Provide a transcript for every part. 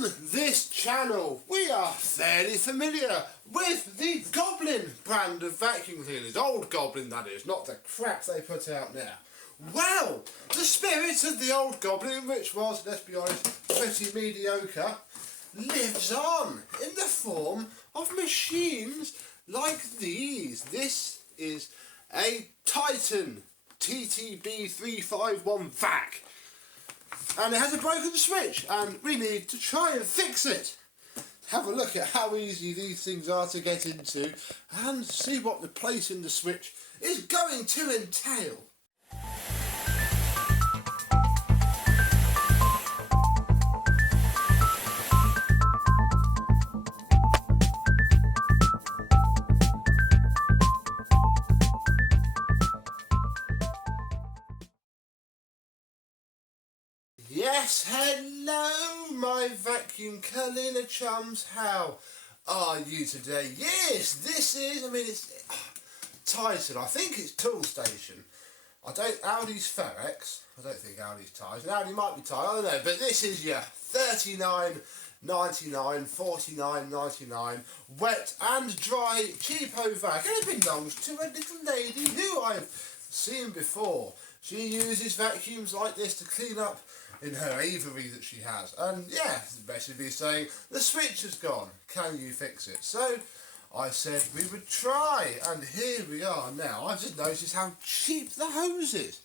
On this channel, we are fairly familiar with the Goblin brand of vacuum cleaners. Old Goblin, that is, not the crap they put out now. Well, the spirit of the old Goblin, which was, let's be honest, pretty mediocre, lives on in the form of machines like these. This is a Titan TTB351 vac. And it has a broken switch, and we need to try and fix it. Have a look at how easy these things are to get into and see what replacing the switch is going to entail. Yes, hello my vacuum cleaner chums, how are you today? Yes, this is, it's Titan, I think it's Toolstation. Audi's Ferex, I don't think Audi's Titan, Audi might be Titan, I don't know, but this is your $39.99, $49.99 wet and dry cheapo vac, and it belongs to a little lady who I've seen before. She uses vacuums like this to clean up in her aviary that she has, and yeah, basically saying the switch is gone, can you fix it? So I said we would try, and here we are now. I've just noticed how cheap the hose is.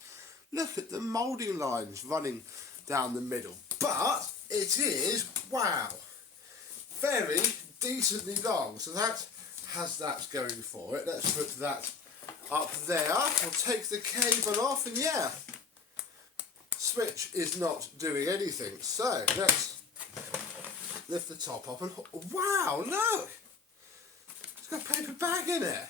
Look at the moulding lines running down the middle, but it is, wow, very decently long, so that has that going for it. Let's put that up there. We'll take the cable off, and yeah, switch is not doing anything. So let's lift the top up and wow, look, it's got a paper bag in it.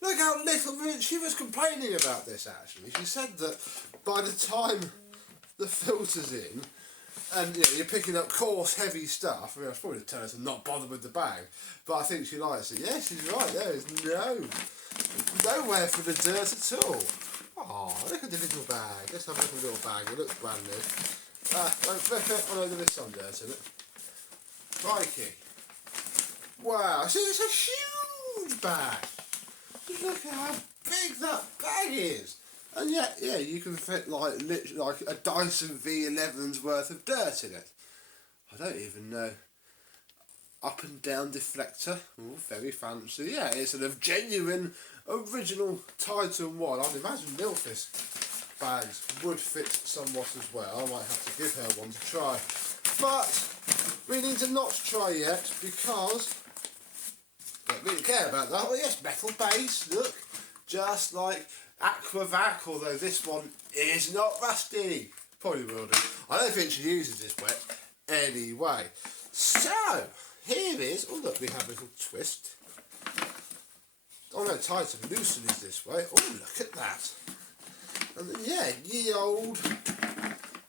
Look how little room. She was complaining about this actually. She said that by the time the filter's in and you're picking up coarse heavy stuff, I was probably to tell her to not bother with the bag, but I think she likes it. Yeah, she's right, there is nowhere for the dirt at all. Oh, look at the little bag. Let's have a look at the little bag. It looks brand new. Oh no, there's some dirt in it. Crikey. Wow, see, it's a huge bag. Look at how big that bag is. And yet, yeah, you can fit like literally like a Dyson V11's worth of dirt in it. I don't even know. Up and down deflector. Oh, very fancy. Yeah, it's a genuine original Titan one. I'd imagine Nilfisk bags would fit somewhat as well. I might have to give her one to try. But we need to not try yet because I don't really care about that. Oh yes, metal base, look. Just like Aquavac, although this one is not rusty. Probably will do. I don't think she uses this wet anyway. So here is, oh look, we have a little twist. Oh no, Titan loosen is this way. Oh, look at that. And then, yeah, ye old,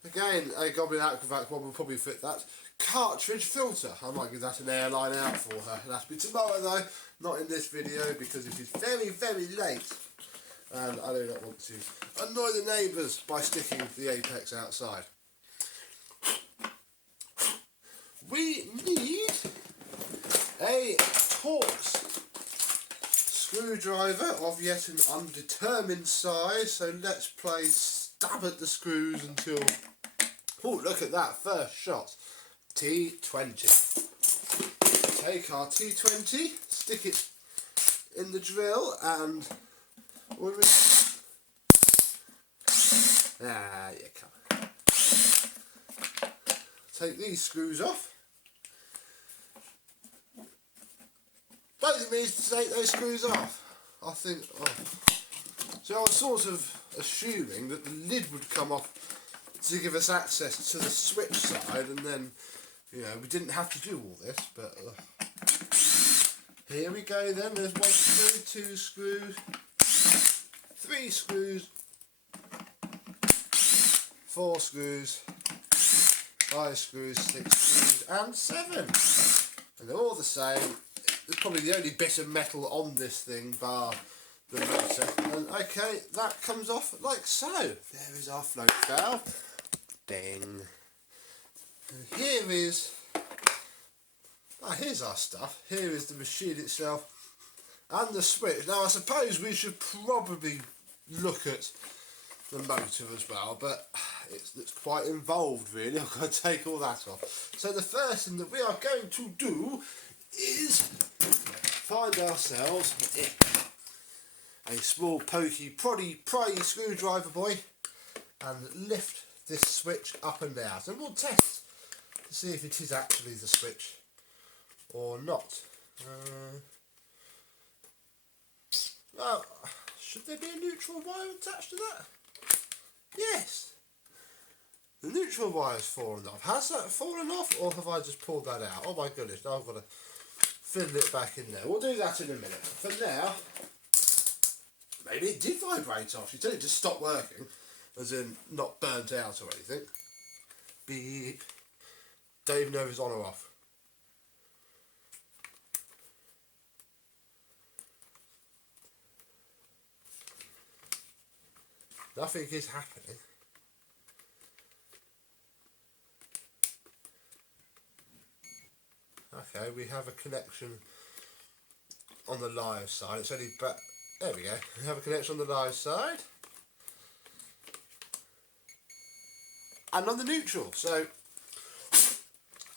again, a Goblin Aquavac one will probably fit that. Cartridge filter. I might give that an airline out for her. It'll have to be tomorrow though, not in this video because it is very, very late. And I do not want to annoy the neighbours by sticking the apex outside. We need a Torx screwdriver of yet an undetermined size, so let's play stab at the screws until, oh look at that, first shot, T20. Take our T20, stick it in the drill and you come. Take these screws off. Basically means to take those screws off. I think, so I was sort of assuming that the lid would come off to give us access to the switch side, and then, we didn't have to do all this, but here we go then. There's 1 screw, 2 screws, 3 screws, 4 screws, 5 screws, 6 screws, and 7. And they're all the same. There's probably the only bit of metal on this thing, bar the motor. And okay, that comes off like so. There is our float valve. Ding. And here is Ah, here's our stuff. Here is the machine itself and the switch. Now I suppose we should probably look at the motor as well, but it's quite involved really. I've got to take all that off. So the first thing that we are going to do is find ourselves a small pokey proddy screwdriver boy and lift this switch up and down. So we'll test to see if it is actually the switch or not. Well, should there be a neutral wire attached to that? Yes. The neutral wire's fallen off. Has that fallen off, or have I just pulled that out? Oh my goodness, now I've got to fiddle it back in there. We'll do that in a minute. For now, maybe it did vibrate off. She said it just stopped working, as in not burnt out or anything. Beep. Don't even know if it's on or off. Nothing is happening. Okay, we have a connection on the live side. It's only there we go. We have a connection on the live side. And on the neutral. So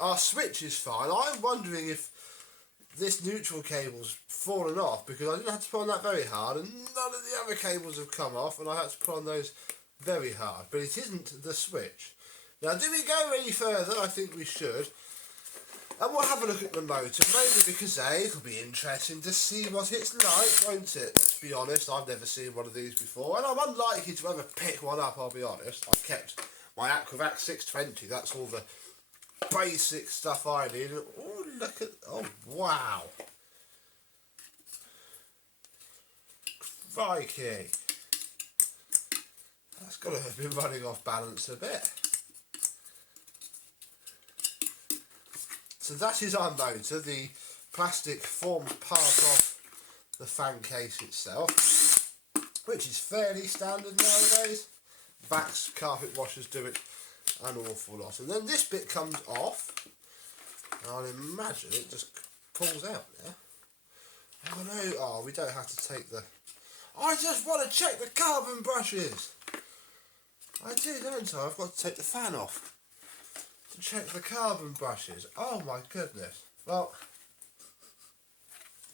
our switch is fine. I'm wondering if this neutral cable's fallen off because I didn't have to put on that very hard and none of the other cables have come off and I had to put on those very hard. But it isn't the switch. Now do we go any further? I think we should. And we'll have a look at the motor, mainly because it'll be interesting to see what it's like, won't it? Let's be honest, I've never seen one of these before, and I'm unlikely to ever pick one up, I'll be honest. I've kept my Aquavac 620, that's all the basic stuff I need. Oh, look at, oh, wow. Crikey. That's got to have been running off balance a bit. So that is our motor. The plastic forms part of the fan case itself, which is fairly standard nowadays. Vax carpet washers do it an awful lot. And then this bit comes off. I'll imagine it just pulls out there. Oh no, oh, we don't have to take the... I just want to check the carbon brushes. I do, don't I? I've got to take the fan off to check the carbon brushes. Oh my goodness. Well,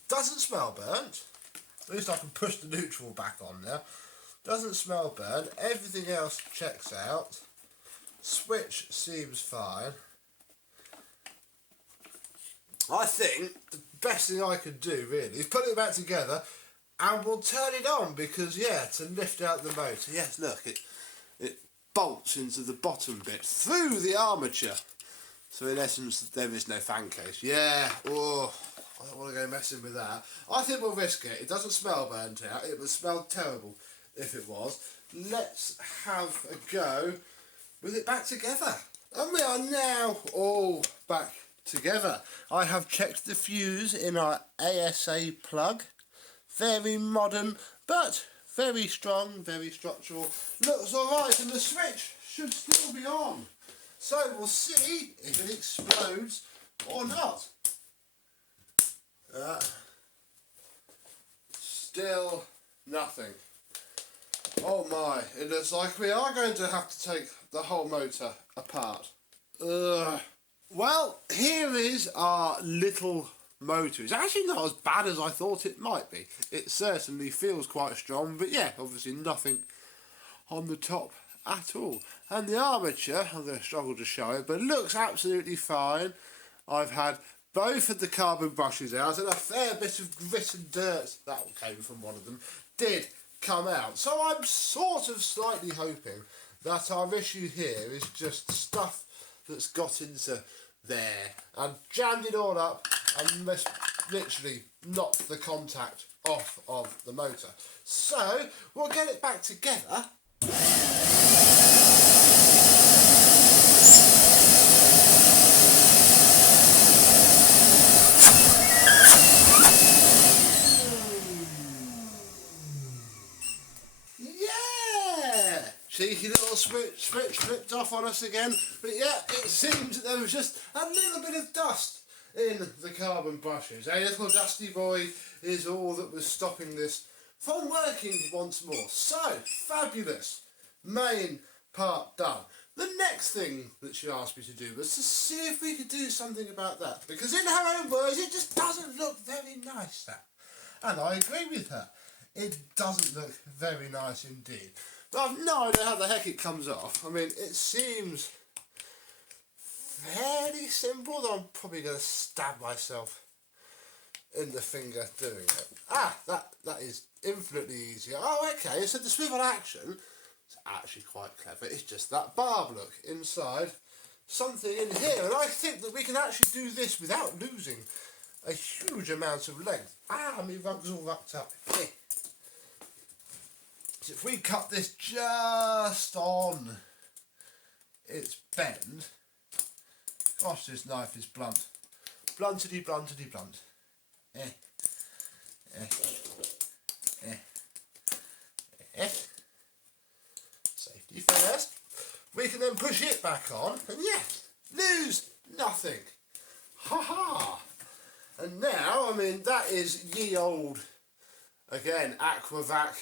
doesn't smell burnt. At least I can push the neutral back on now. Doesn't smell burnt. Everything else checks out. Switch seems fine. I think the best thing I could do really is put it back together and we'll turn it on because yeah, to lift out the motor. Yes, look, it bolts into the bottom bit through the armature. So in essence there is no fan case. Yeah, oh, I don't want to go messing with that. I think we'll risk it. It doesn't smell burnt out. It would smell terrible if it was. Let's have a go with it back together. And we are now all back together. I have checked the fuse in our ASA plug. Very modern, but very strong, very structural. Looks alright, and the switch should still be on. So we'll see if it explodes or not. Still nothing. Oh my, it looks like we are going to have to take the whole motor apart. Well, here is our little motor. It's actually not as bad as I thought it might be. It certainly feels quite strong, but yeah, obviously nothing on the top at all. And the armature, I'm going to struggle to show it, but it looks absolutely fine. I've had both of the carbon brushes out and a fair bit of grit and dirt, that came from one of them, did come out. So I'm sort of slightly hoping that our issue here is just stuff that's got into there and jammed it all up and literally knocked the contact off of the motor. So we'll get it back together. Cheeky little switch flipped off on us again, but yeah, it seems that there was just a little bit of dust in the carbon brushes. A little dusty boy is all that was stopping this from working once more. So, fabulous. Main part done. The next thing that she asked me to do was to see if we could do something about that. Because in her own words, it just doesn't look very nice, that. And I agree with her. It doesn't look very nice indeed. But I've no idea how the heck it comes off. I mean, it seems fairly simple, though I'm probably going to stab myself in the finger doing it. Ah, that is infinitely easier. Oh, okay, so the swivel action is actually quite clever. It's just that barb look inside something in here. And I think that we can actually do this without losing a huge amount of length. Ah, my rug's all wrapped up. So if we cut this just on its bend, gosh, this knife is blunt. Bluntity, bluntity, blunt. Safety first. We can then push it back on, and lose nothing. Ha ha! And now, I mean, that is ye old, again, Aquavac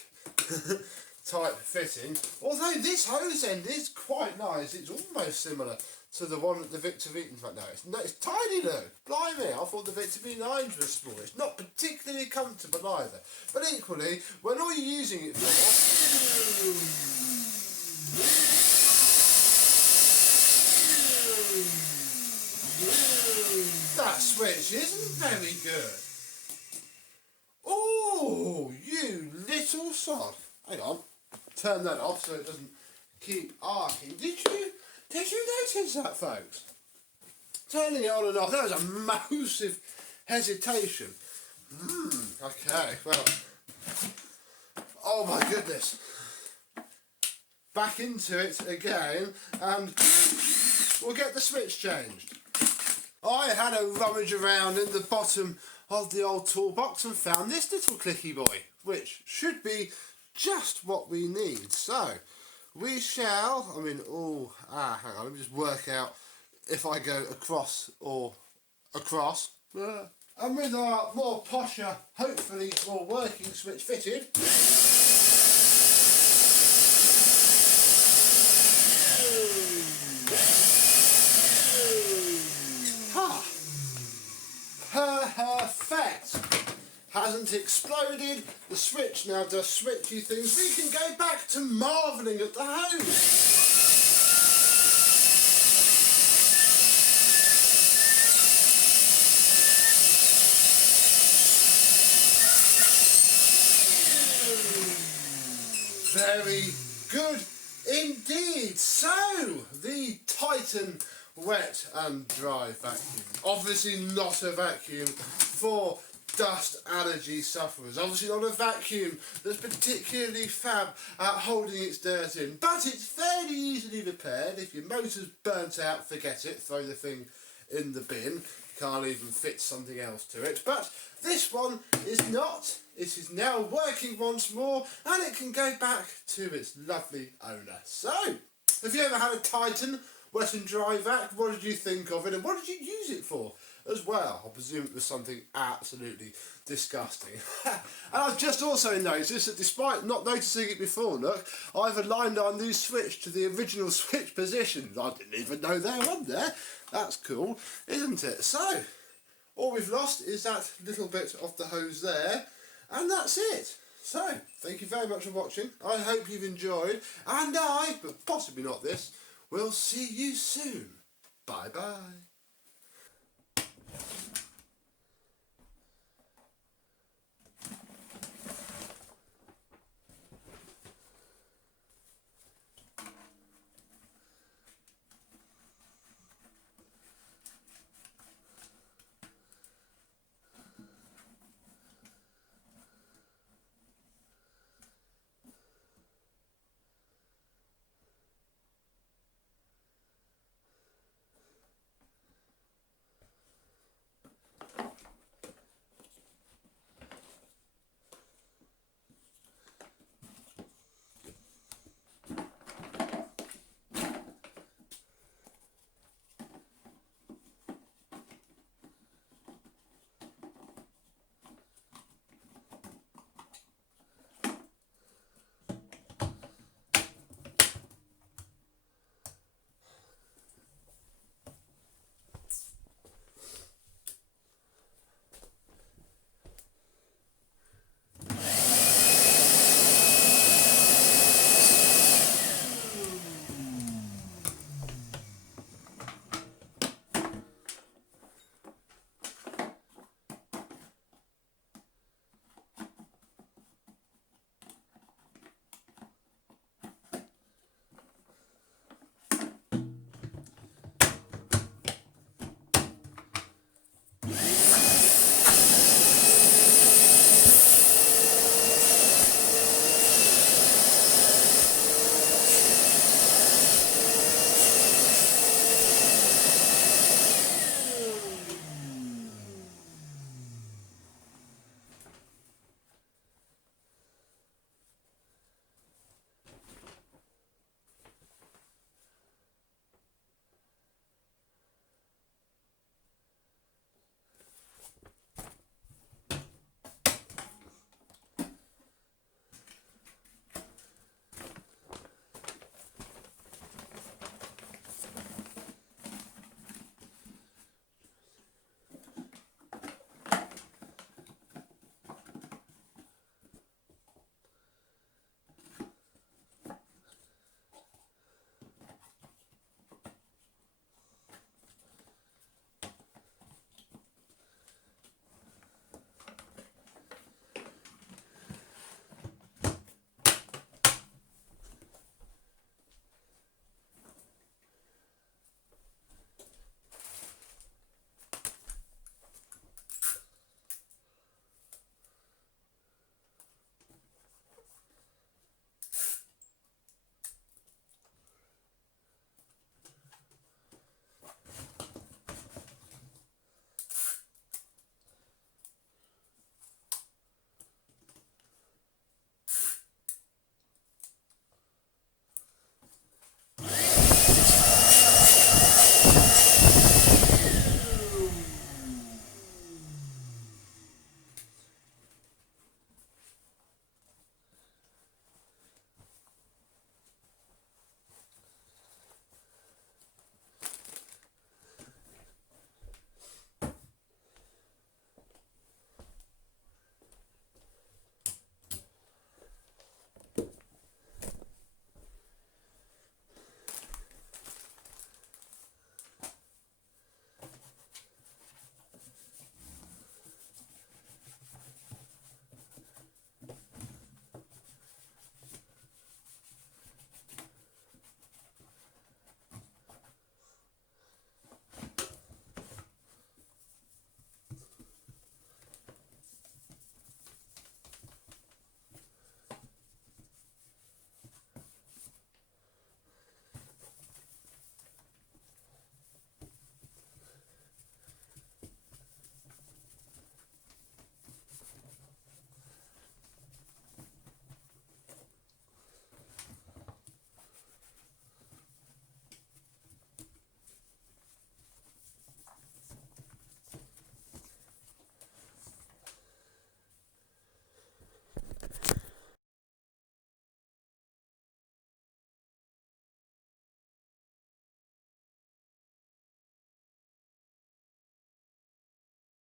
type fitting. Although this hose end is quite nice. It's almost similar to the one at the Victor Vita's. No, it's tiny though. Blimey, I thought the Victor V9s were small. It's not particularly comfortable either. But equally, when all you're using it for... That switch isn't very good. Oh, you little sod. Hang on. Turn that off so it doesn't keep arcing. Did you notice that, folks? Turning it on and off, that was a massive hesitation. Okay, well. Oh my goodness. Back into it again and we'll get the switch changed. I had a rummage around in the bottom of the old toolbox and found this little clicky boy, which should be just what we need. So, we shall, hang on, let me just work out if I go across or across. And with our more posher, hopefully more working switch fitted, perfect. Hasn't exploded. The switch now does switchy things. We can go back to marvelling at the hose. Very good indeed. So, the Titan wet and dry vacuum. Obviously not a vacuum for dust allergy sufferers. Obviously not a vacuum that's particularly fab at holding its dirt in. But it's fairly easily repaired. If your motor's burnt out, forget it. Throw the thing in the bin. Can't even fit something else to it. But this one is not. It is now working once more and it can go back to its lovely owner. So, have you ever had a Titan wet and dry vac? What did you think of it and what did you use it for as well? I presume it was something absolutely disgusting. And I've just also noticed that despite not noticing it before, look, I've aligned our new switch to the original switch position. I didn't even know they were on there. That's cool, isn't it? So, all we've lost is that little bit of the hose there, and that's it. So, thank you very much for watching. I hope you've enjoyed, and I, but possibly not this, will see you soon. Bye bye.